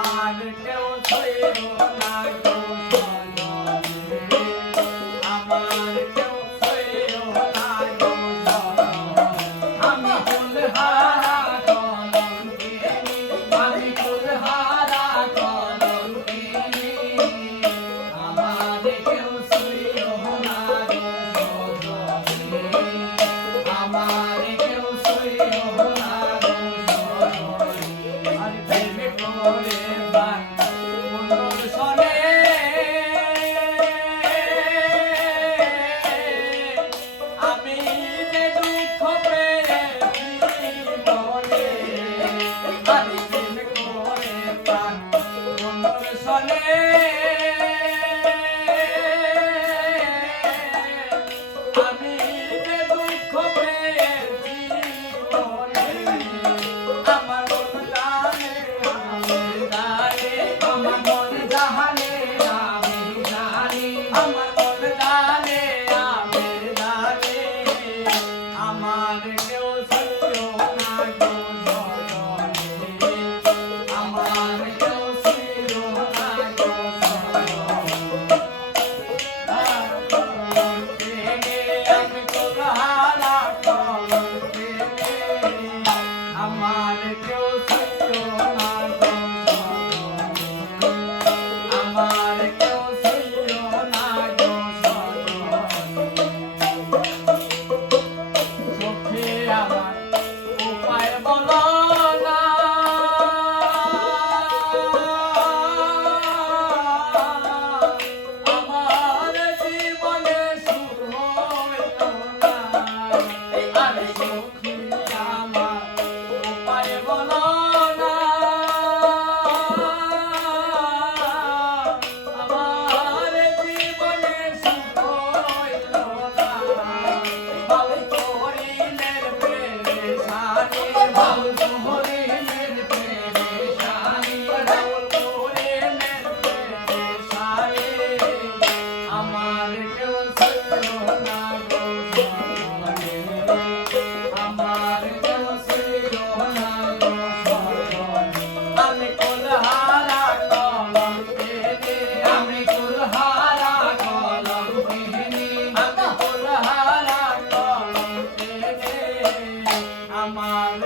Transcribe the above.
আমার কেউ ছইল না গো জননী, আমার কেউ ছইল না গো জননী। আমি ফুলহারা কলঙ্কিনী, আমি ফুলহারা কলঙ্কিনী, আমার কেউ ছইল না গো জননী, আমার কেউ ছইল না গো জননী। আর প্রেমে পড়ে বান মনোর সনে, আমি যে দুঃখ পেয়েছি মনে, আমি প্রেমে পড়ে বান মনোর সনে, আমি যে দুঃখ পেয়েছি মনে, আমার মন জানে আমি জানি, আমার মন জানে আমি জানি, আমার মন জানে আমি জানি, আমার কেউ ছইল না গো জননী, আমার কেউ ছইল না গো জননী। আমি ফুলহারা কলঙ্কিনী, আমার কেউ ছইল না গো জননী, আমার কেউ ছইল না গো জননী। সখী আমার উপায় বলো না, আমার জীবনে সুখ হইল না। আরে সখী আমার উপায় বলো না, আমার জীবনে সুখ হইল না। বাউল হরিণের পেরেশানি, বাউল হরিণের পেরেশানি, বাউল হরিণের পেরেশানি, আমার কেউ ছইল না গো জননী, আমার কেউ ছইল না গো জননী। আমি ফুলহারা কলঙ্কিনী, আমি ফুলহারা কলঙ্কিনী, আমি ফুলহারা কলঙ্কিনী, আমার